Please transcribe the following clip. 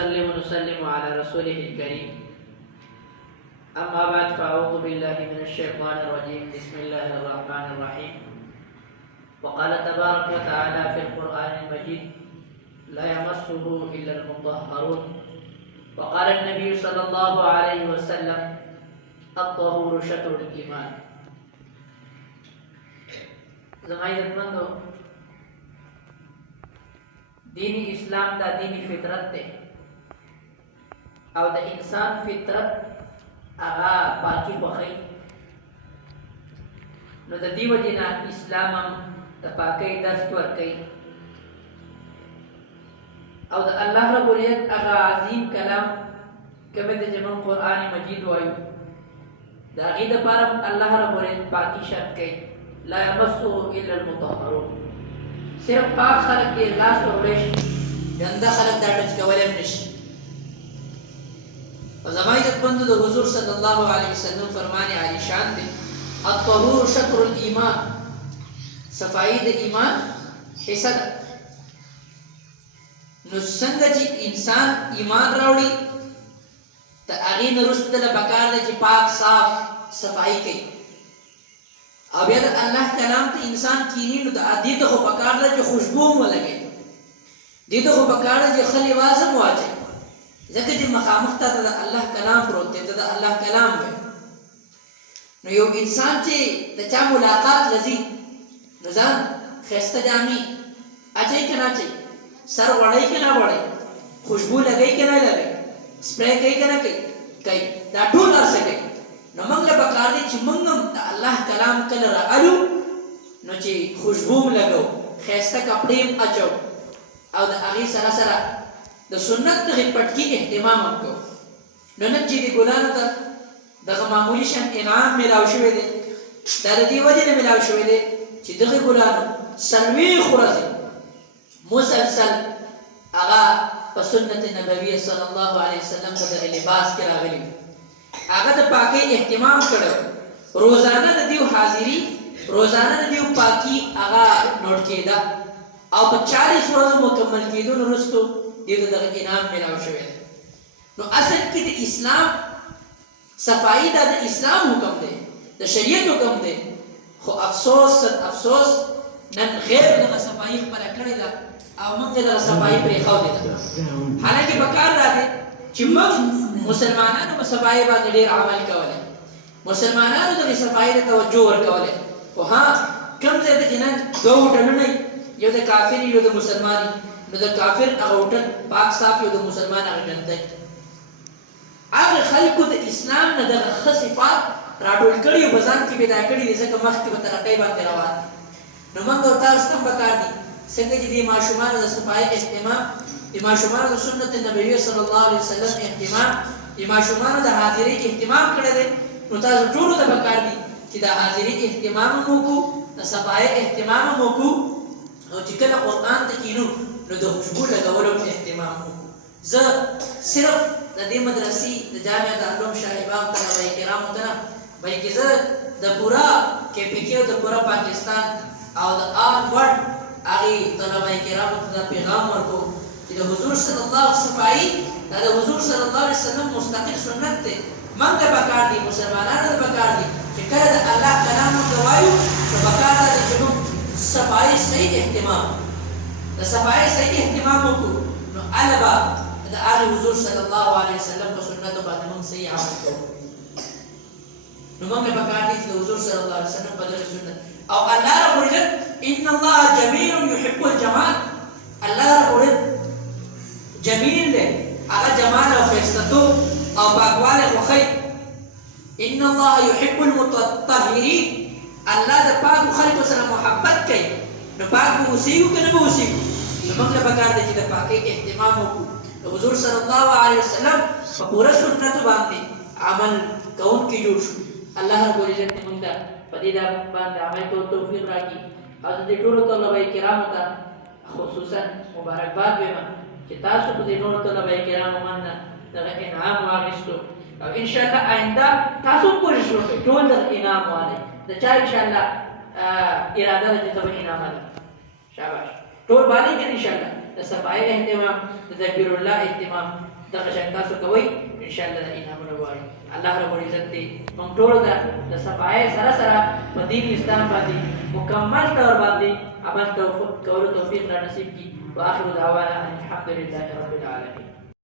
ونصلي ونسلم على رسوله الكريم. أما بعد فأعوذ بالله من الشيطان الرجيم. بسم الله الرحمن الرحيم. وقال تبارك وتعالى في القرآن المجيد: لا يمسه إلا المطهرون. وقال النبي صلى الله عليه وسلم: الطهور شطر الإيمان. زمائي مندو دینی اسلام دا دینی فطرت تے او دا انسان فطرت اغا پاکی بخی نو دا دیو جنا اسلام دا پاکی درس ورکی او دا اللہ رب العزت اغا عظیم کلام کمی دا جمع قرآن مجید وائیو دا غید پارم اللہ رب العزت پاکی شرط کئی لا یمسو الا المطهرون. صرف پاک خلق کے لاس پر اڑیش گندہ خلق دا ٹچ کولیم نش. و زمائیت بندو دا حضور صلی اللہ علیہ وسلم فرمانے علی شان دے: الطهور شطر الایمان. صفائی دا ایمان حصہ دا. نو سنگا چی انسان ایمان راوڑی تا اغین رست دا بکار دا چی پاک صاف صفائی کئی. اب یاد اللہ کلام تا انسان کینی نو دا دیتا خو بکار دا جو خوشبوم و لگے دیتا خو بکار دا جو خلی واسم واجے ذکر جی مخامختا دا اللہ کلام پروتے دا اللہ کلام ہے. نو یو انسان چی دا چا ملاقات لزی نزان خیست جامی اچھائی کنا چاہی سر وڑائی کنا وڑائی خوشبو لگئی کنا لگئی سپرے کئی کنا کئی دا ٹھول عرصہ کئی. نو منگ لبکار دی چی منگم تا اللہ کلام کل رعلو نو چی خوشبوم لگو خیستا کپڑیم اچو او دا اغی سرا سرا دا سنت دا پٹکی احتمام کو نو نجی دی گلانو تا دا معمولی شن انعام ملاو شوی دے دا دی وجہ نے ملاو شوی دے چی دا گلانو سنوی خورزی مسلسل اغا پا سنت نبوی صلی اللہ علیہ وسلم دا لباس کرا غلی آگا دا پاکی احتمام کرو روزانہ دا دیو حاضری روزانہ دا دیو پاکی آگا نوٹ کی دا او پا 40 روز مکمل کی دو نرستو دیو دا انعام ملاو شوئے. نو اصل کی دا اسلام صفائی دا اسلام حکم دے دا شریعت حکم دے. خو افسوس ست افسوس نن غیر دا صفائی پلا کردی دا او منگ دا صفائی پر خود دا حالانکہ بکار دا دے چی منگ مسلمانانو صفائی باندې ډیر عمل کوله مسلمانانو د صفائی ته توجه ورکوله. خو ها کم ځای ته جنان دوه ټنه نه یو د کافر یو د مسلمانی نو د کافر هغه ټن پاک صاف یو د مسلمان هغه ټن دی. هغه خلکو د اسلام نه د صفات راټول کړي په ځان کې پیدا کړي دي ځکه مخکې په ترقۍ باندې روان. نو موږ تاسو ته پکار دي څنګه چې د ماشومان د صفائی اهتمام د ماشومان د سنت نبوی صلی الله علیه وسلم اهتمام د ماشومان د حاضری اهتمام کړی دی. نو تاسو ټول ته پکار دي چې د حاضری اهتمام وکړو د صفای اهتمام وکړو او چې کله قرآن ته کینو نو د خوشبو لګولو اهتمام وکړو. زه صرف د دې مدرسې د جامعه علوم شاهباغ طلبه کرامو ته بلکې زه د پورا KPK او د پورا پاکستان او د آل ورلد هغې طلبه کرامو ته پیغام ورکوم کہ دا حضور صلی اللہ علیہ صفائی دا حضور صلی اللہ علیہ وسلم مستقل سنت تے من دا بکار دی مسلمانان دا بکار دی کہ کل دا اللہ کلام دوائیو دا بکار دا جنوب صفائی صحیح احتمام دا صفائی صحیح احتماموں کو نو علبا دا آل حضور صلی اللہ علیہ وسلم کو سنتو بعد من صحیح عمل کو نو من دا بکار دی دا حضور صلی اللہ علیہ وسلم بدل سنت او اللہ رب العزت ان اللہ جمیل یحب الجمال. اللہ رب العزت جمیل دے آگا جمال و خیستتو او پاکوال خوخی. ان اللہ یحب المتطہرین. اللہ دا پاک و خلق و سلام محبت کئی نو پاک بو اسیگو کہ نبو اسیگو نو مغل بکار دے جی دا پاکی احتمام ہوکو. حضور صلی اللہ علیہ وسلم پورا سنتو باندے عمل کون کی جوڑ شو. اللہ رب العزت نے منگا پدیدہ باندے عمل کو توفیق راکی. حضرت ٹولو طلبہ کرام تا خصوصا مبارکباد بیما کہ تاسو کو دینور طلبہ کرام ماننا دغه انعام واغستو او ان شاء الله آئندہ تاسو کوشش وکړئ ټول د انعام والے د چا ان شاء الله اراده ده چې تاسو انعام والے شاباش ټول باندې ان شاء الله د صفای اهتمام د ذکر الله اهتمام دغه شان تاسو کوئ ان شاء الله انعامونه غواړي الله رب العزت دې موږ ټول د صفای سره سره په دین اسلام باندې مکمل طور باندې عمل توفیق را نصیب کړي واخر دعوانا الحمد لله رب العالمين